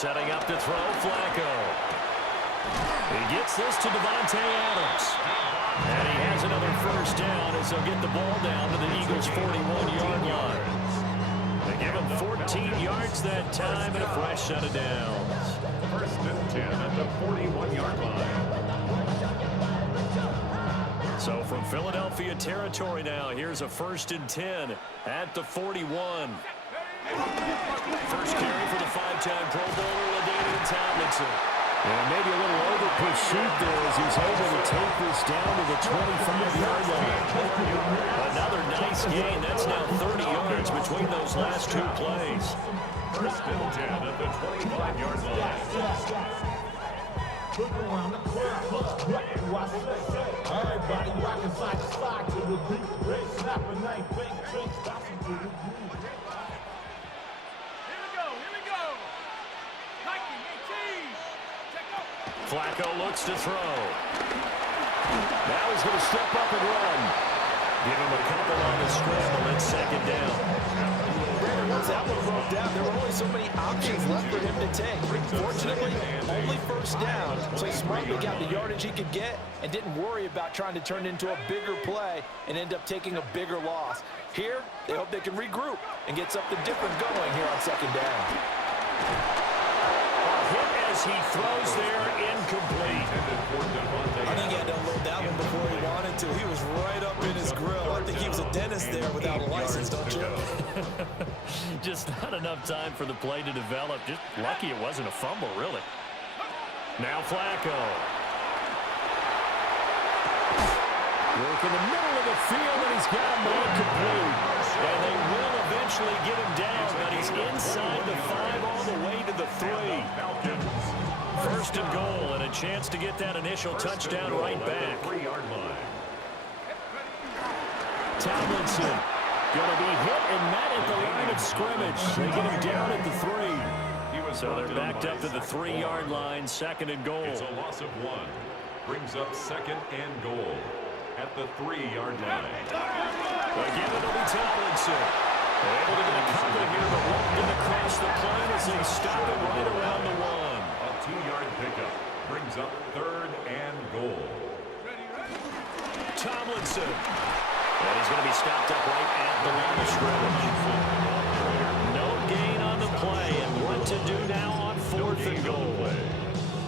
Setting up to throw, Flacco. He gets this to Devontae Adams. And he has another first down as they'll get the ball down to the Eagles' 41-yard line. They give him 14 yards that time and a fresh set of downs. First and 10 at the 41-yard line. So from Philadelphia territory now, here's a first and 10 at the 41. First carry for the five-time Pro Bowler, LaDainian Tomlinson. And maybe a little over-pursuit there as he's able to take this down to the 25-yard line. Another nice gain. That's now 30 yards between those last two plays. First and 10 at the 25-yard line. Everybody rocking side to side to the beat. Red snap a knife, bang, bang, stopping to the beat. Flacco looks to throw. Now he's going to step up and run. Give him a couple on the scramble. It's second down. Once that one broke down, there were only so many options left for him to take. Fortunately, only first down, so he smartly got the yardage he could get and didn't worry about trying to turn it into a bigger play and end up taking a bigger loss. Here, they hope they can regroup and get something different going here on second down. Hit as he throws there, incomplete. I think he had to unload that one before he wanted to. He was right up in his grill. I think he was a dentist there without a license, don't you? Just not enough time for the play to develop. Just lucky it wasn't a fumble, really. Now Flacco. Work in the middle of the field, and he's got him incomplete. And they will eventually get him down, but he's inside the 5 all the way to the 3. First and goal, and a chance to get that initial touchdown right back. Tomlinson going to be hit and met at the line of scrimmage. They get him down at the 3. So they're backed up to the 3-yard line, second and goal. It's a loss of 1. Brings up second and goal at the 3-yard line. Again, it'll be Tomlinson. They're able to get a couple here, but won't get across the plane as they stop it right around the 1. A 2-yard pickup brings up third and goal. Tomlinson. And he's going to be stopped up right at the line of scrimmage. No gain on the play, and what to do now on fourth and goal.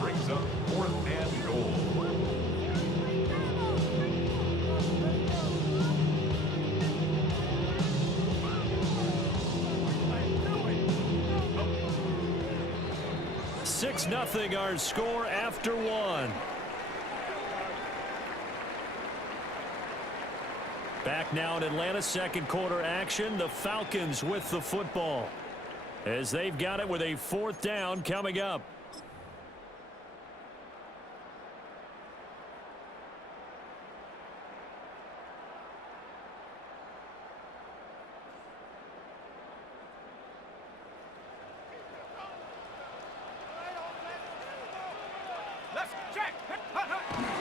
Brings up fourth and goal. Six 0 our score after 1. Back now in Atlanta, second quarter action. The Falcons with the football as they've got it with a fourth down coming up.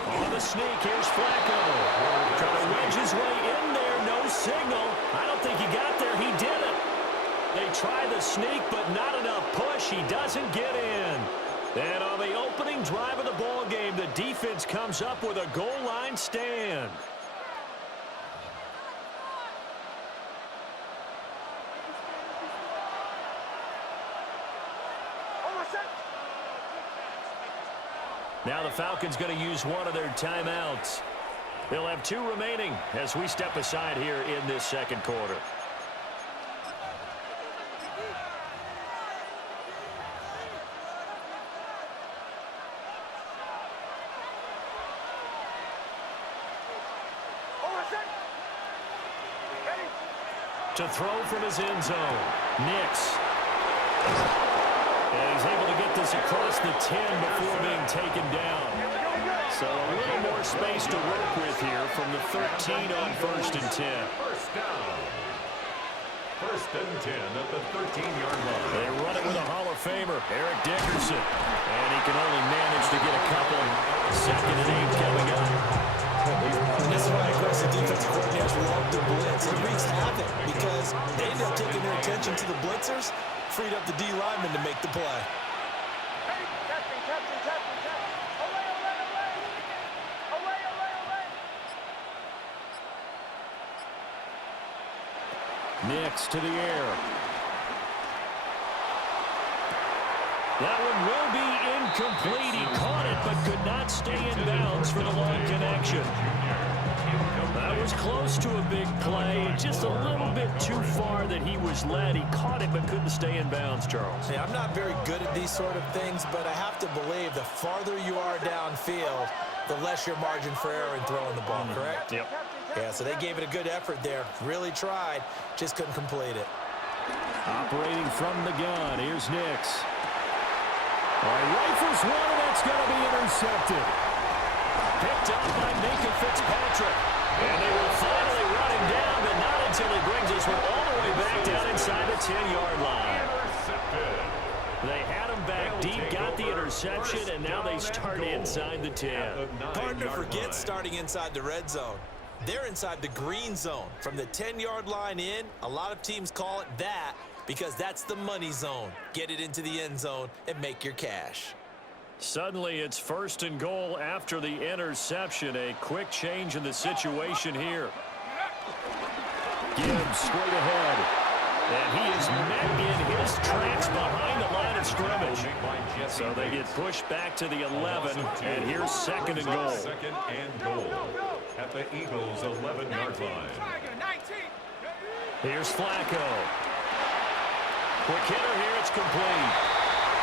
On the sneak, here's Flacco. Trying to wedge his way in there, no signal. I don't think he got there, he didn't. They try the sneak, but not enough push. He doesn't get in. And on the opening drive of the ball game, the defense comes up with a goal line stand. Now the Falcons going to use one of their timeouts. They'll have 2 remaining as we step aside here in this second quarter. To throw from his end zone, Nix. And he's able to get this across the 10 before being taken down. So a little more space to work with here from the 13 on first and 10. First down. First and 10 at the 13-yard line. They run it with a Hall of Famer, Eric Dickerson. And he can only manage to get a couple. Second and 8 coming up. And this is why aggressive defensive coordinators love the blitz. It wreaks havoc because they end up taking their attention to the blitzers, freed up the D lineman to make the play. Nix to the air. That one will be incomplete. He caught it but could not stay in bounds for the long connection. That was close to a big play. Just a little bit too far that he was led. He caught it but couldn't stay in bounds, Charles. Yeah, I'm not very good at these sort of things, but I have to believe the farther you are downfield, the less your margin for error in throwing the ball, correct? Yep. Yeah, so they gave it a good effort there. Really tried, just couldn't complete it. Operating from the gun, here's Nix. Rifles one, and that's going to be intercepted. Picked up by Minka Fitzpatrick. And they will finally run him down, but not until he brings this one all the way back down inside the 10-yard line. They had him back deep, got the interception, and now they start inside the 10. Hard to forget starting inside the red zone. They're inside the green zone. From the 10-yard line in, a lot of teams call it that because that's the money zone. Get it into the end zone and make your cash. Suddenly, it's 1st and goal after the interception. A quick change in the situation here. Gibbs straight ahead. And he is met in his tracks behind the line of scrimmage. So they get pushed back to the 11, and here's 2nd and goal. 2nd and goal at the Eagles' 11-yard line. Here's Flacco. Quick hitter here, it's complete.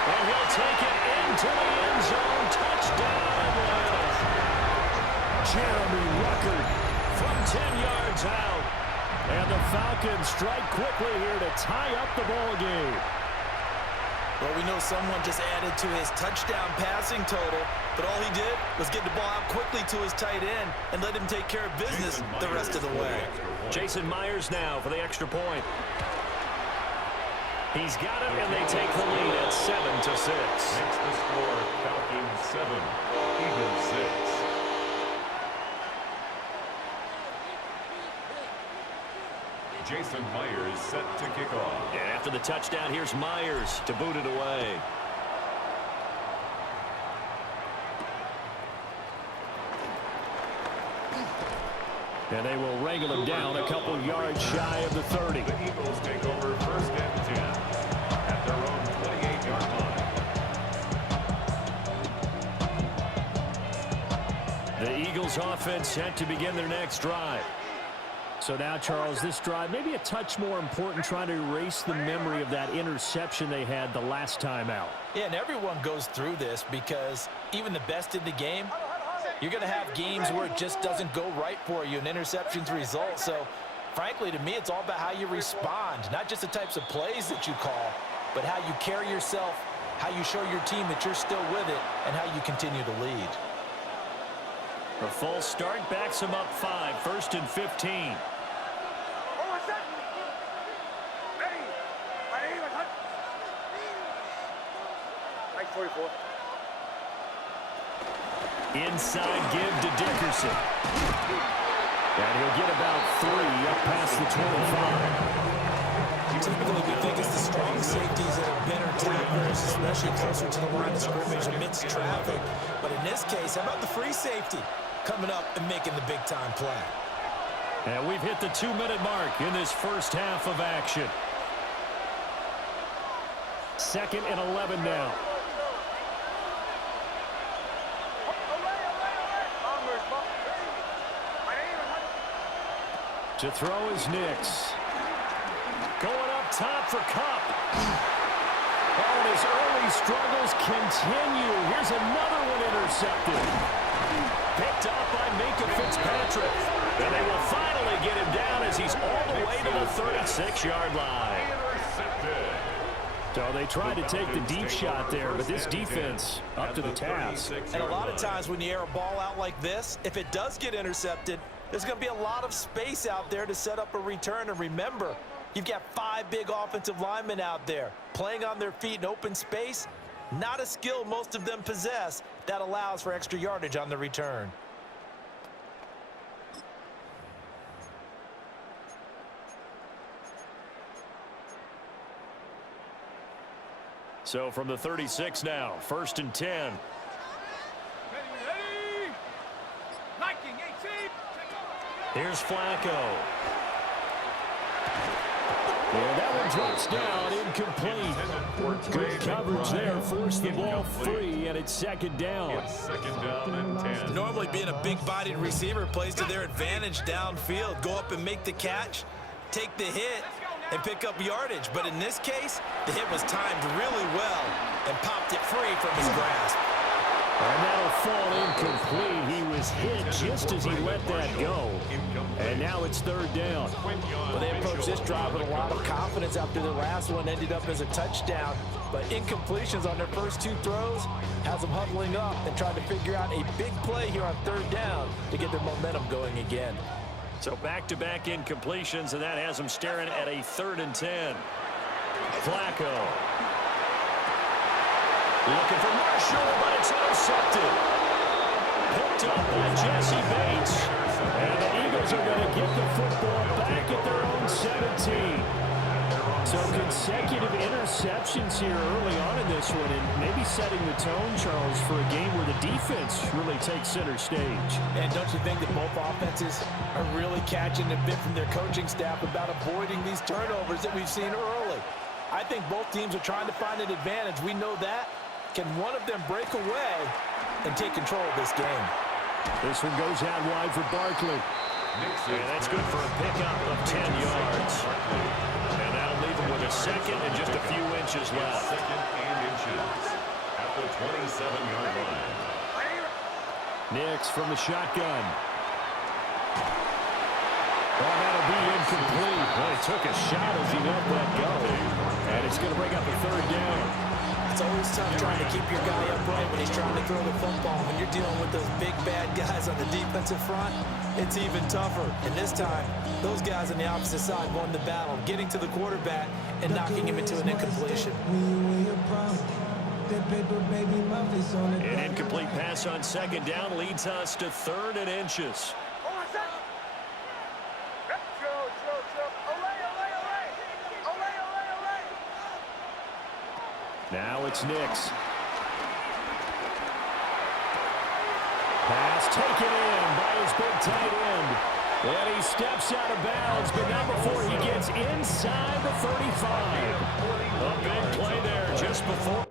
And he'll take it into the end zone. Touchdown, Atlanta. Jeremy Ruckert from 10 yards out. And the Falcons strike quickly here to tie up the ball game. Well, we know someone just added to his touchdown passing total, but all he did was get the ball out quickly to his tight end and let him take care of business the rest of the way. Jason Myers now for the extra point. He's got it, and they take the lead at 7-6. Makes the score Falcons 7, Eagles 6. Jason Myers set to kick off. And after the touchdown, here's Myers to boot it away. And they will wrangle him down a couple yards shy of the 30. The Eagles take over 1st and 10 at their own 28-yard line. The Eagles offense set to begin their next drive. So now, Charles, this drive maybe a touch more important, trying to erase the memory of that interception they had the last time out. Yeah, and everyone goes through this because even the best in the game, you're going to have games where it just doesn't go right for you, and interceptions result. So, frankly, to me, it's all about how you respond, not just the types of plays that you call, but how you carry yourself, how you show your team that you're still with it, and how you continue to lead. A false start backs him up 5, 1st and 15. Inside give to Dickerson. And he'll get about 3 up past the 25. Typically, we think it's the strong safeties that are better tacklers, especially closer to the line of scrimmage amidst traffic. But in this case, how about the free safety coming up and making the big-time play? And we've hit the 2-minute mark in this first half of action. 2nd and 11 now. To throw is Nix. Going up top for Kupp. Oh, and his early struggles continue. Here's another one intercepted. Picked up by Minka Fitzpatrick. And they will finally get him down as he's all the way to the 36-yard line. So they tried to take the deep shot there, but this defense up to the task. And a lot of times when you air a ball out like this, if it does get intercepted, there's going to be a lot of space out there to set up a return. And remember, you've got 5 big offensive linemen out there playing on their feet in open space. Not a skill most of them possess that allows for extra yardage on the return. So from the 36 now, 1st and 10. Here's Flacco. Yeah, that one drops down, incomplete. Good coverage there, forced the ball free, and it's second down. It's second down and 10. Normally being a big-bodied receiver plays to their advantage downfield. Go up and make the catch, take the hit, and pick up yardage. But in this case, the hit was timed really well and popped it free from his grasp. And that'll fall incomplete. He was hit just as he let that go. And now it's third down. Well, they approached this drive with a lot of confidence after the last one ended up as a touchdown. But incompletions on their first two throws has them huddling up and trying to figure out a big play here on third down to get their momentum going again. So back-to-back incompletions, and that has them staring at a 3rd and 10. Flacco. Looking for Marshall, but it's intercepted. Picked up by Jesse Bates. And the Eagles are going to get the football back at their own 17. So consecutive interceptions here early on in this one, and maybe setting the tone, Charles, for a game where the defense really takes center stage. And don't you think that both offenses are really catching a bit from their coaching staff about avoiding these turnovers that we've seen early? I think both teams are trying to find an advantage. We know that. Can one of them break away and take control of this game? This one goes out wide for Barkley. And that's good for a pickup of 10 yards. And that'll leave him with a second and just a few inches left. Second and inches at the 27-yard line. Nix from the shotgun. Oh, that'll be incomplete. Well, he took a shot as he let that go. And it's going to bring up a 3rd down. It's always tough trying to keep your guy upright when he's trying to throw the football. When you're dealing with those big, bad guys on the defensive front, it's even tougher. And this time, those guys on the opposite side won the battle, getting to the quarterback and knocking him into an incompletion. An incomplete pass on 2nd down leads us to 3rd and inches. Now it's Nix. Pass taken in by his big tight end. And he steps out of bounds, but not before he gets inside the 35. A big play there just before.